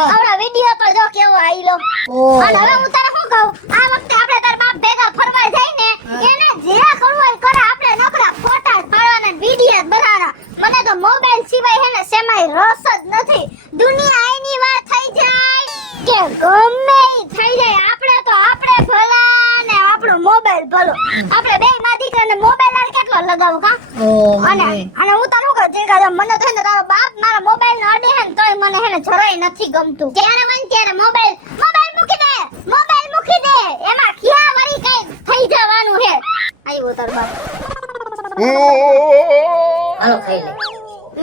આવડા વિડિયો તો જો કેવો આઈલો. અને હવે હું તને શું કહું, આ વખતે આપણે તાર બાપ ભેગા ફરવા જાય ને, એને જે કરવું હોય કરે, આપણે નકરા ફોટા જ પાડવાના, વિડિયો જ બનાવવાના. મને તો મોબાઈલ સિવાય હે ને સેમાય રસ જ નથી. દુનિયા આઈની વાત થઈ જાય કે ગમે ઈ થઈ જાય, આપણે તો આપણે ભલા ને આપણો મોબાઈલ ભલો. આપણે બે માં દીકરાને મોબાઈલ આલ કેટલો લગાવ કા. અને હું તને શું કહું, જે મને થાય ને તારો બાપ મારા મોબાઈલ ને અડે હે ને તોય મને હે ને જરાય નથી ગમતું. જ્યારે મન ત્યારે મોબાઈલ મૂકી દે, મોબાઈલ મૂકી દે, એમાં ક્યાં વળી કઈ થઈ જવાનું હે. આયો તારો બાપ. હાલો ખાઈ લે.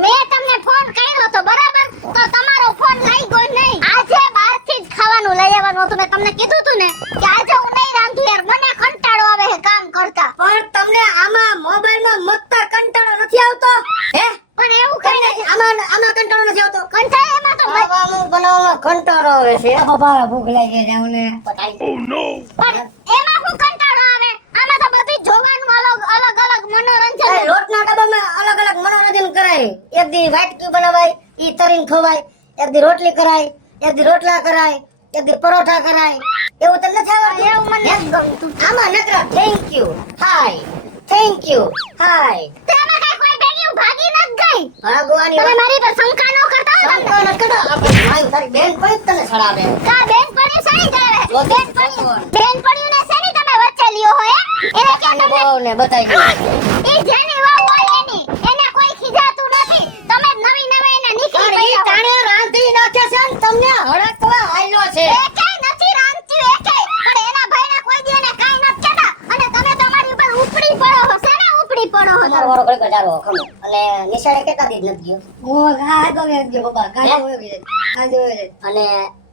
મેં તમને ફોન કર્યો તો બરાબર, તો તમારો ફોન લાગ્યો નહીં. આજે બહારથી જ ખાવાનું લઈ આવવાનું હતું. મેં તમને કીધું તું ને કે આજે હું નહીં રાંધું યાર, મને કંટાળો આવે છે કામ કરતા. પણ તમને આમાં મોબાઈલમાં મતતા કંટાળો નથી આવતો? હે? પણ એવું કઈ નથી. આમાં કંટાળો નથી આવતો? કંટાળો એમાં તો ખાવાનું બનાવવામાં કંટાળો આવે છે. બાબા ભૂખ લાગી છે અમને. પણ એમાં શું કંટાળો આવે? આમાં તો બધું જોવાનું અલગ અલગ મનોરંજન. રોટના ડબ્બામાં અલગ અલગ મનોરંજન કરાય. એક દી વાટકી બનાવાય, ઈ તરીને ખવાય. એક દી રોટલી કરાય, એક દી રોટલા કરાય, એક દી પરોઠા કરાય. એવું તમને નથી આવડતું? એવું મને નથી ગમતું. આમાં નકરા thank you, hi, thank you, hi. તેમાં કઈ કોઈ બેની ભાગી નથી ગઈ. ભગવાનની તમે મારી પર શંકા ન કરતા હો. શંકા ન કરો. આપણે ભાઈ તારી બેન કોઈ જ તને સડાવે. કા બેન પડી સડી જાય. બેન પડી ને સડી તમે વચ્ચે લ્યો હો હે? એને કે તમને બોને બતાઈ દે. ઈ જેની વાવ હોય એની, એને કોઈ ખીજાતું નથી. તમે નવી એને નીકળી ઈ ગઈ. તાણે રાંધી નાખે છે ને તમને હડકવા આયલો છે. એકેય નથી રાંધ્યું એકેય. પણ એના ભાઈના કોઈ દી એને કાઈ નથી કહેતા. અને તમે તમારી ઉપર ઉપડી પડો હો. શેને ઉપડી પડો હો? તમારો વારો ઘડી ગજારો ખમ. અને નિશાળે કેટલા દી નથી ગયો? હું આ તો વેચ ગયો બાબા. કાલે હોય ગયો. અને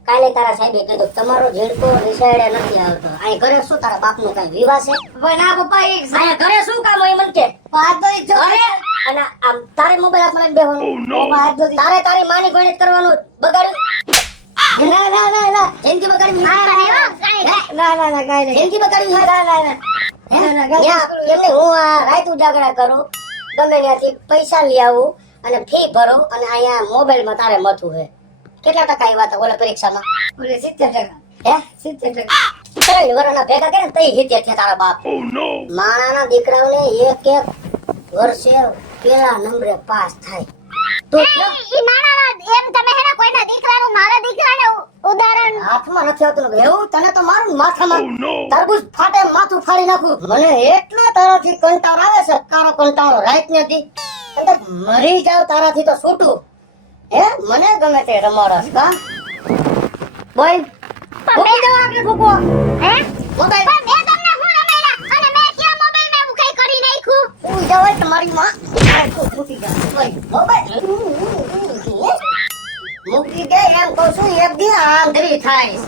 કાલે તારા સાહેબે કીધું તમારો ઝીણકો નિશાળે નથી આવતો. અહીં ઘરે શું તારા બાપનો કઈ વિવાહ છે? પણ ના પપ્પા એક અહીંયા ઘરે શું કામ હોય મને કે? વાત તો ઈ જો. અને આમ તારે મોબાઈલ હાથમાં લઈને બેહવાનું. તારે તારી માની ગણિત કરવાનું બગાડ્યું? ના જિંદગી બગાડી ના કાઈ જિંદગી બગાડી એમને હું આ રાત ઉજાગરા કરું, ગમે ત્યાંથી પૈસા લઈ આવું અને ફી ભરું અને અહીંયા મોબાઈલમાં તારે મથું છે. કેટલા ટકા આવ્યા હતા ઓલા પરીક્ષામાં? 70%. હે 70%. ત્રણ વર્ષના ભેગા કરે ને તઈ 70 થયા તારા બાપ. માણાના દીકરાઓને એક વર્ષે પેલા નંબરે પાસ થાય. તો ઈ નાના એમ તમે હેને કોઈના દીકરાનું મારા દીકરાને ઉદાહરણ હાથમાં નથી આવતું ને એવું તને તો મારું માથામાં તરબૂચ ફાટે માથું ફાડી નાખું. મને એટલો તારાથી કંટાળો આવે છે, કારો કંટાળો રાત નથી અંદર મરી જાવ તારાથી તો છૂટું. હે મને ગમે તે રમાડસ કા બોલ બોલ જાવ આગળ ભૂકો હે મોબાઈલ પણ મેં તમને હું રમેલા અને મેં ક્યાં મોબાઈલમાં એવું કઈ કરી નાખ્યું? ઉઈ જાવ તમારી માં મૂકી જા બોલ મોબાઈલ મૂકી દે એમ કહું છું. એક દી આંધળી થાય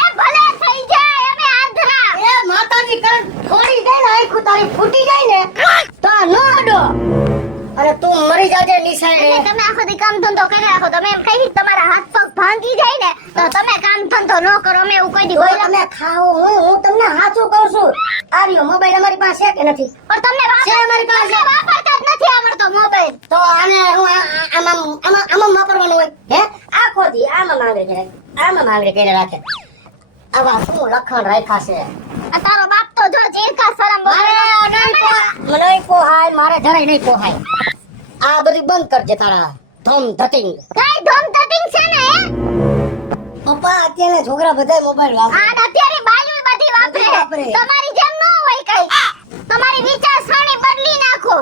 એ ભલે થઈ જાય અમે આંધળા. એ માતાજી કણ થોડી દે ને આખું તારી ફૂટી જાય ને તો નો અડો અને તું મરી જાજે નિશાળે. એટલે તમે આખો દી કામ ધંધો કરી રાખો. તમે એમ કહી તમારા હાથ પગ ભાંગી જાય ને તો તમે કામ ધંધો ન કરો. અમે એવું કોઈ દી કોઈ તમે ખાઓ હું તમને સાચું કહું છું. આવ્યો મોબાઈલ અમારી પાસે છે કે નથી? પણ તમને છે અમારી પાસે. વાપરતા જ નથી આવડતો મોબાઈલ. તો આને હું આમાં વાપરવાનું હોય હે આખો દી આમાં માંગરે કરીને રાખે. આવા શું લખણ રાખ્યા છે? આ તારો બાપ તો જો જેલકા શરમ મને પોહાય મારે જરાય નહીં પોહાય. આ બધી બંધ કરજે તારા ધમ ધતિંગ. કઈ ધમ ધતિંગ છે ને હે? પપ્પા અત્યારે છોકરા બધા મોબાઈલ વાપરે. આ અત્યારે બાયું બધી વાપરે. તમારી જેમ ન હોય કઈ. તમારી વિચારસરણી બદલી નાખો.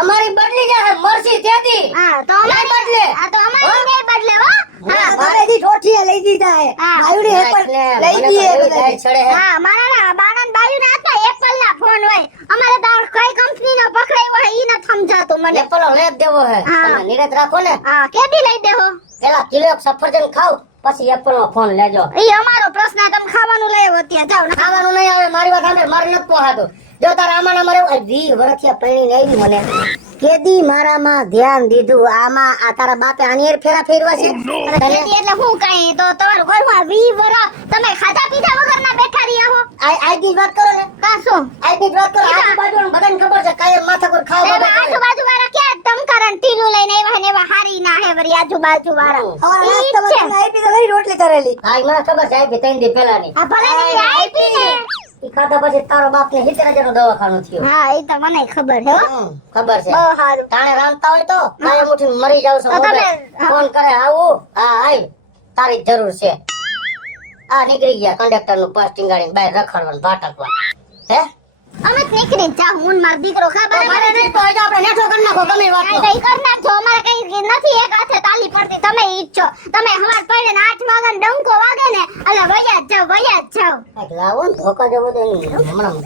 અમારી બદલી જાય મરસી ત્યાંથી. હા તો નહીં બદલે. આ તો અમારી નહીં બદલે હો. હા મારે દી ઠોઠીએ લઈ દીધા હે. બાયુડી હે પણ લઈ દીએ બધા. હા મારા બાણન બાયુના હાથમાં એપલ ના ફોન હોય. અમારે તો કઈ કંપનીનો પકડાયો હોય ઈ ન સમજાતું મને. એપલનો લેપ દેવો હે. હા. તમે નિરત રાખો ને. હા કેદી લઈ દેહો? પેલા કિલો એક સફરજન ખાવ પછી એપલનો ફોન લેજો. ઈ અમારો પ્રશ્ન. તમે ખાવાનું લઈ આવો ત્યાં જાવ ને. ખાવાનું નહીં આવે મારી વાત સાંભળ. મારે નથી પોહાતું. જો તારા આમાં મારે 20 વર્ષથી પૈણીને આવી મને કેદી મારામાં ધ્યાન દીધું. આમાં આ તારા બાપે આની એર ફેરા ફેરવા છે. અને કેદી એટલે હું કઈ તો તમારું ઘરમાં 20 વર્ષ તમે ખાધા પીધા વગરના બેઠા રહ્યા હો. આઈ વાત કરો ને. કા શું? આઈ વાત કરો. આજુબાજુ બધાને ખબર છે કાયમ માથાકૂટ ખાવા આજુબાજુ વાળા ક્યાં તમકરણ ઢીલું લઈને આવ્યા ને એવા હારી ના હે વરી આજુબાજુ વાળા અમારા ઈ જ નાસ્તામાં છે. તમે આપી તો ખરી રોટલી કરેલી. હા મને ખબર છે આપી 3 દી પહેલાની. આ ભલે ને આપી ને ઈ ખાધા પછી તારો બાપ ને 70,000 નું દવાખાનું થયું. હા એ તો મને ખબર છે હો. ખબર છે. બહુ સારું તાણે રાંધતા હોય તો કાયમ ઉઠીને મરી જાવ છો. તો તમે- મોબાઈલ ફોન કરે આવું હા આય તારી જ જરૂર છે. આ નીકળી ગયા કંડક્ટર નું પાસ ટીંગાડીને બહાર રખડવાનું ભાટકવા. હે અમે જ નીકળી જા હું મારો દીકરો ખબર મારે નહીં તો હજુ આપણે નેઠો કરી નાખો ગમે વાત કઈ કઈ કર નાખજો અમારે કઈ નથી એક હાથે તાલી પડતી તમે ઈ જ છો તમે હવાર પડે ને 8 વાગે ને ડંકો વાગે ને એટલે વયા જ જાવ લાવો ને ધોકા જેવો તો હમણાં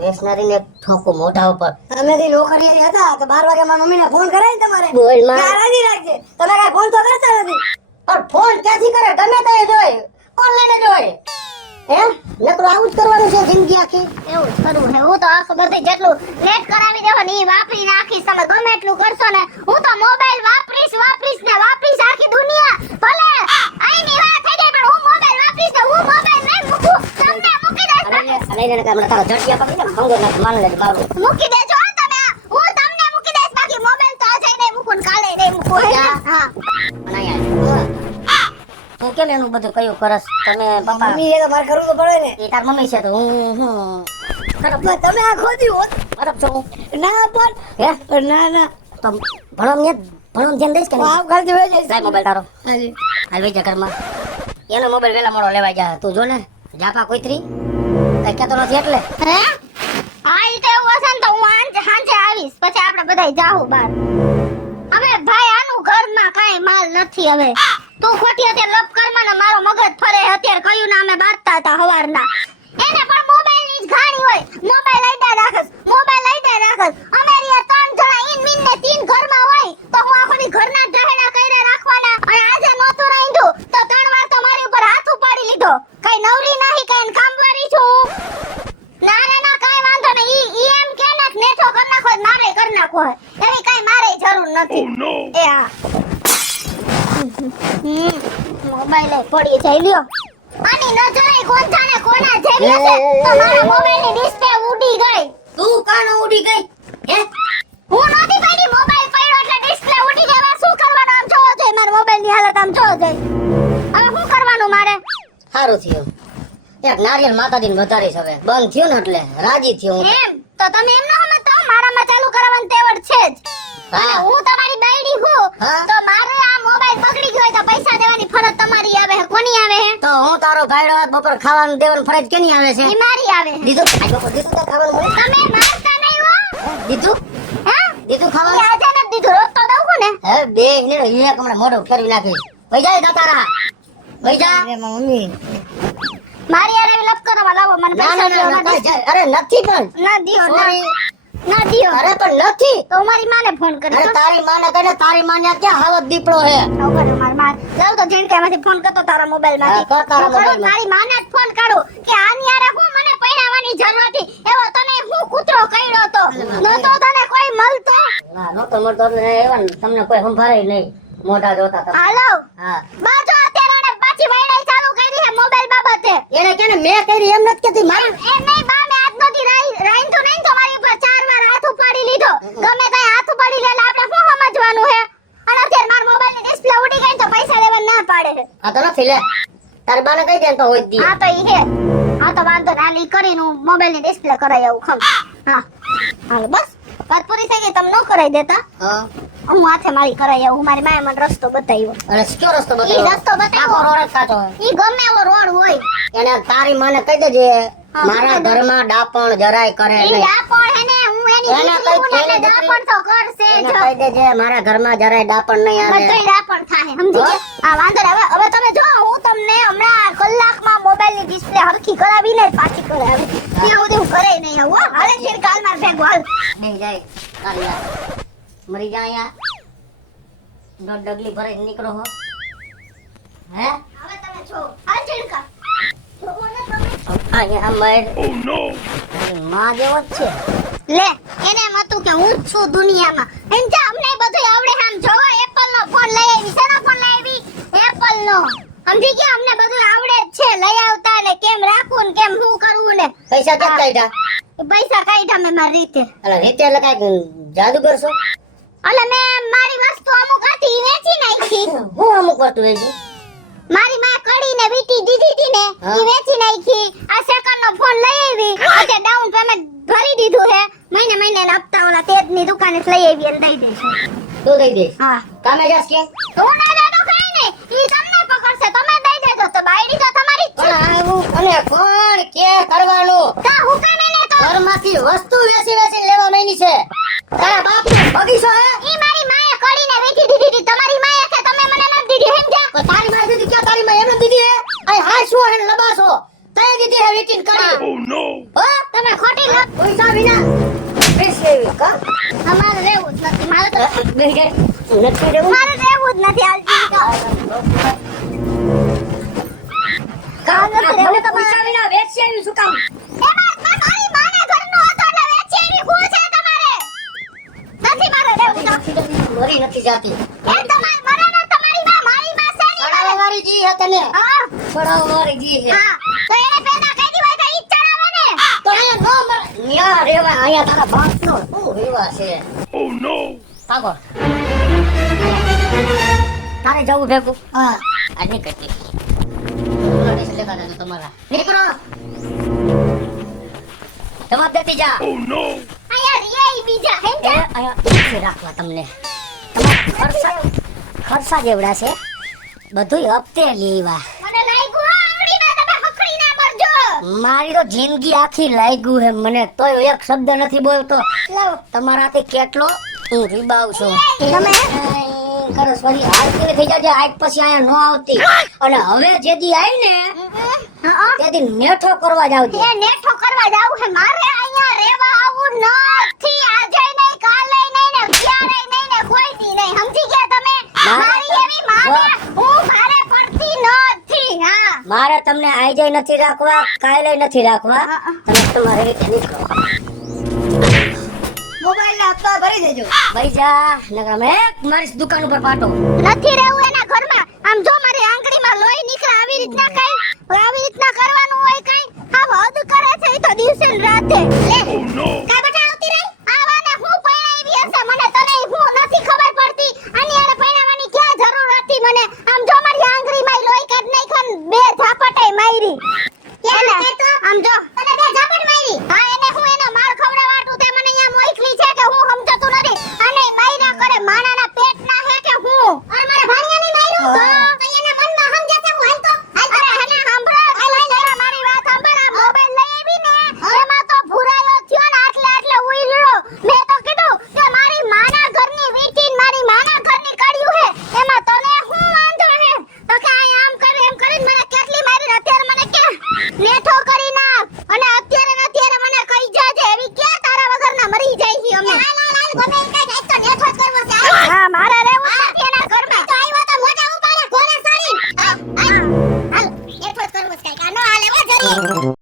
વેસનારીને ઠોકો મોઢા ઉપર. અમે દી નોકરીએ હતા તો 12 વાગે મારા મમ્મીને ફોન કરાય ને તમારે બોલ માં. નારાજી રાખજે. તમે કાંઈ ફોન તો કરતા નથી. પણ ફોન ક્યાંથી કરે ગમે તે જોય ઓનલાઈન જ હોય. હે નકરું આવું જ કરવાનું છે જિંદગી આખી. એવું જ કરવું હે હું તો આખું બધી જેટલું નેટ કરાવી દેવો ને ઈ વાપરી નાખીશ તમે ગમે એટલું કરશો ને હું તો મોબાઈલ વાપરીશ આખી દુનિયા ભલે આઈની વાત થઈ જાય પણ હું મોબાઈલ વાપરીશ ને હું મોબાઈલ નહીં મૂકું તમને મૂકી દઈશ અને એને કામના તારા ઝટિયા પકડી ને ભંગો નાખ માન લે બાબુ. મૂકી દેજો હો તમે હું તમને મૂકી દઈશ બાકી મોબાઈલ તો આજે નહીં મૂકું ને કાલે નહીં મૂકું હે ને? હા અને અહીંયા તું કેમ એનું બધું કયું કરસ તમે પપ્પા મમ્મી એ તો મારે કરવું તો પડે ને. એ તાર મમ્મી છે તો હું પણ તમે આ ખોદી હોત. બરાબર છું ના પણ હે પણ ના ના તો ભણો ધ્યાન દઈશ કે હું નહીં? આમ ખાલી વહી જઈશ. લાય મોબાઈલ તારો હાજી. હાલ વઈ જા ઘરમાં. એનો મોબાઈલ વેલા મોડો લેવાઈ જા તું જો ને જાપા કોઈતરી કઈ કહેતો નથી એટલે હે હા ઈ તો એવું હશે ને તો હું સાંજે આવીશ પછી આપણે બધાય જાહું બહાર હવે ભાઈ આનું ઘરમાં કાંઈ માલ નથી હવે તું ખોટી અત્યારે લપ કરમાં ને મારો મગજ ફરે અત્યારે કયું ના અમે બાંધતા હતા હવારના એને પણ મોબાઈલ ની જ ઘાણી હોય મોબાઈલ આઈડા રાખસ અમે રહ્યા 3 જણા ઈન મીન ને 3 ઘરમાં હોય તો હું આખો દી ઘરના ઢહેડા કર્યા રાખવાના અને આજે નહોતું રાંધ્યું તો 3 વાર તો મારી ઉપર હાથ ઉપાડી લીધો કઈ નવરી નહીં કઈ કામવાળી છું ના રે ના કાઈ વાંધો નહીં ઈ એમ કે ને નેઠો કર નાખો જ મારે કર નાખો હે એવી કાઈ મારે જરૂર નથી એ હા મોબાઈલ પડી જાય લ્યો આની નજરે કોણ જાણે કોના જેવી હશે તો મારા મોબાઈલની ડિસ્પ્લે ઉડી ગઈ તું કાનો ઉડી ગઈ હે હું નથી પડી મોબાઈલ પડ્યો એટલે ડિસ્પ્લે ઉડી ગઈ હવે શું કરવાનું આમ જોવો જોઈએ મારા મોબાઈલની હાલત આમ જોવો જોઈએ હવે શું કરવાનું મારે સારું થયું એક નારિયેળ માતાજીને વધારીશ હવે બંધ થયું ને એટલે રાજી થયો હું. એમ તો તમે એમ ન સમજતા હો, મારામાં ચાલુ કરાવવાની તેવડ છે જ હા. અને હું તમારી બાયડી હું હા. તો મારે આ મોબાઈલ બગડી ગયો હોય તો પૈસા દેવાની ફરજ તમારી આવે હે કોની આવે હે તો હું તારો ભાઈડો હોત, બપોર ખાવાનું દેવાની ફરજ કેની આવે છે ઈ મારી આવે હે દીધું આ બપોર દીધું તો ખાવાનું મળે? તમે મારતા નહીં હો દીધું હે દીધું ઈ ખાવાનું આજે નથી દીધું રોજ તો દઉં છું ને હે બે ને એક હમણાં મોઢું ફેરવી નાખીશ વઈ જાય ના તારા વઈ જા અરે મમ્મી મારી યાર એવી લપ કરવા લાવો મને ના પૈસા ના ના દ્યો, ના કઈ જાય. અરે નથી પણ ના દિયો Sorry. ના દિયો અરે પણ નથી તો હું મારી માને ફોન અરે કરીશ તારી માને કહીને તારી માને ક્યાં હાવત દીપડો હે ઉભો માર માર જાવ તો ઝીણકામાંથી ફોન કરતો તારા મોબાઈલ માંથી હા, કર તારા હું કરું, મોબાઈલમાં. મારી માને જ ફોન કરું કે આની યારે હું મને પૈણાવાની જરૂર હતી એવો તને હું કૂતરો કર્યો તો નતો તને કોઈ મળતો ના નતો મળતો એટલે એવા ને તમને કોઈ સંભાળે નહીં મોઢા જોતા તમે હાલો હા બાજો અત્યારે એને પાછી વાયડાઈ ચાલુ કરી છે મોબાઈલ બાબતે એને કેને મેં કરી એમ નથી કેતી મારી એમ નહીં બા મેં આજ નથી રાઈન્ધું નહીં તો મારી ઉપર 4 વાર હાથ ઉપાડી લીધો ગમે ત્યાં હાથ ઉપાડી લે એટલે આપણે શું સમજવાનું હે અને અત્યારે મારા મોબાઈલની ડિસ્પ્લે ઉડી ગઈ તો પૈસા લેવા ના પાડે છે આ તો નથી લે તારી બાને કહી દે ને તો હોય જ દી હા તો ઈ હે હા તો વાંધો ના લી કરીને હું મોબાઈલની ડિસ્પ્લે કરાઈ આવું ખમ હા હાલો બસ વાત પૂરી થઈ ગઈ તમે ન કરાઈ દેતા હા હું હાથે મારી કરાઈ આવું મારી માએ મને રસ્તો બતાવ્યો અને કયો રસ્તો ઈ બતાવ્યો રસ્તો બતાવ્યો. આખો રોડ જ કાચો હોય ઈ ગમે એવો રોડ હોય એને તારી માને કહી દેજે હા, મારા કહી દે. ઘરમાં ડાપણ જરાય કરે ઈ નહીં ડાપણ હે ને હું એની એને દીકરી હું ને એને એટલે ડાપણ તો કરશે એને જ કહી દેજે મારા ઘરમાં જરાય ડાપણ નહીં આવે બધુંય ડાપણ થાય સમજી હા. ગયા હા વાંધો નહીં હવે તમે જો હું તમને હમણાં કલાકમાં મોબાઈલની ડિસ્પ્લે હરખી કરાવીને જ પાછી કરાવી ત્યાં સુધી હું કરે નહીં આવું હો. હાલે છે કાલ માર ભેગું હાલ નહીં જાય તારી યાર મરી જા અહીંયા ડગલી ભરે નીકળો હો હે હવે તમે જો હાલ ચીડકા જોવો ને તમે અહીંયા મર માં જેવો જ છે લે એને એમ હતું કે હું જ છું દુનિયામાં એમ છે અમને બધું આવડે આમ જોવો એપલ નો ફોન લઈ આવી શેનો ફોન લઈ આવી એપલ નો સમજી ગયા અમને બધું આવડે જ છે લઈ આવતા ને કેમ રાખવું ને કેમ શું કરવું ને પૈસા ક્યાં કાઢ્યા એ પૈસા કાઢ્યા મેં મારી રીતે અલા રીતે એટલે કાંઈક જાદુ કરશો અલે મેં મારી વસ્તુ અમુક હતી ઈ વેચી નાખી. હું અમુક વસ્તુ એ છે મારી માં કડી ને વીટી દીધી હતી ને હા. ઈ વેચી નાખી. આ સેકન્ડ નો ફોન લઈ આવી. અત્યારે ડાઉન પેમેન્ટ ભરી દીધું છે. મહિને મહિને ના હપ્તા ઓલા તેજની દુકાને લઈ આવી અને દઈ દઈશ. તું દઈ દઈશ હા. કામે જાસ કે તું ના દે તો કઈ નહીં. ઈ તમને પકડશે. તમે દઈ દેજો તો બાયડી તો તમારી જ છે. પણ આવું અને કોણ કે કરવાનું કા હુકમ એને તો ઘરમાંથી વસ્તુ વેચી વેચી લેવા માંડી છે તારા બાપનો બગીચો હે ઈ મારી માએ કડીને વેચી દીધી હતી. તમારી માએ કે તમે મને નથી દીધી સમજ્યા? તો તારી મારી દીદી ક્યાં તારી માં એમને દીદી હે આ હાસો હે ને લબાસો તય દીદી હે વેચીને કરી હો તમે ખોટી લો. પૈસા વિના બેસે કા અમારે રહેવું જ નથી. મારે તો બેહી જાય નથી રહેવું મારે રહેવું જ નથી હાલતી તો. કામ નથી નથી રહેવું રહેવું તમારે. પૈસા વિના વેચી આવી શું કામ એમાં મારી માને ઘરનો હતો એટલે વેચી એવી હું છે તમારે. નથી મારે રહેવું તો. મરી નથી જાતી એ તમારે મરે ને તમારી માં મારી માં છે ની છોડાવા વાળી જી હે તને હા છોડાવા વાળી જી હે હા તો એને પેદા કરી હોય તો ઈ જ ચડાવે ને. તો અહીંયા નો મરે ન્યા રેવા અહીંયા તારા બાપનો શું વિવાહ છે પાગો તારે જવું ભેગું હા આ નીકળતી ઓલા દેશ લેતા જજો તમારા નીકળો જવાબ દેતી જા અહીંયા રિયા બીજા હે એ અહીંયા ઊભી રાખવા તમને તમારા ખર્ચા જેવડા છે બધુંય હપ્તે લેવા મને લાગ્યું હો આંગળીમાં તમે હખડી ના મરજો. મારી તો જિંદગી આખી લાગ્યું હે મને તોય એક શબ્દ નથી બોલતો તમારાથી કેટલો હું રીબાવ છું તમે ખરસ વળી હાલતી થઈ જાજે આજ પછી અહીંયા નો આવતી અને હવે જેદી આવી ને હા તેદી નેઠો કરવા જાવજે એ નેઠો કરવા જાવું છે. મારે અહીંયા રહેવા આવું નથી. આજે નહીં કાલે નહીં ને ક્યારેય નહીં ને કોઈ દી નહીં. સમજી ગયા તમે? મારી એવી માને હું ભારે પડતી નથી. હા મારે તમને આજે નથી રાખવા કાલે નથી રાખવા તમે તમારી રીતે નીકળો મોબાઈલ ના હપ્તા ભરી દેજો ભાઈ જા નકર અમે મારી દુકાન ઉપર પાટો નથી રહેવું એના ઘરમાં. આમ જો મારી આંગળીમાં લોહી નીકળે આવી રીતના કઈ આવી રીતના કરવાનું હોય કઈ આ હદ કરે છે ઈ તો દિવસે ને રાતે. લે કા બટા આવતી રહી આવાને હું પૈણાવી હશે મને તને હું નથી ખબર પડતી. આની આરે પૈણાવાની ક્યાં જરૂર હતી મને. આમ જો મારી આંગળીમાં લોહી કાઢ નાખ્યો ને બે ઝાપટે મારી. આમ જો તને બે ઝાપટ મારી. હા એને હું એનો માર ખવડાવાટું તે મને અહીંયા મોકલી છે કે હું સમજતું નથી. અને માયરા કરે માણાના પેટ ના હે કે હું અરે મારા ભાણિયાને માર્યું તો એના મનમાં સમજે છે હું હાલતો અરે હને સાંભળો મારી વાત સાંભળ. આ મોબાઈલ લઈ આવી ને એમાં તો ભૂરાયો થયો ને આટલે ઉઈલડો. મેં તો કીધું કે મારી માના ઘરની વીટી ને મારી માના ઘરની કડ્યું હે એમાં તને હું વાંધો હે તો કે આ આમ કરે એમ કરીને મને કેટલી મારી. અત્યારે મને કે નેઠો કરી નાખ અને અત્યારે ને અત્યારે મને કહી જાજે એવી ક્યાં તારા વગરના મરી જાય છે અમે. ગમે એ કઈ જાય તો નેઠો જ કરવો છે. હા મારે રહેવું નથી એના ઘરમાં. તો આવ્યો તો મોઢા ઉપાડે ઘોડે સારી હાલ નેઠો જ કરવો છે. કઈ આ નો હાલે હો જરી.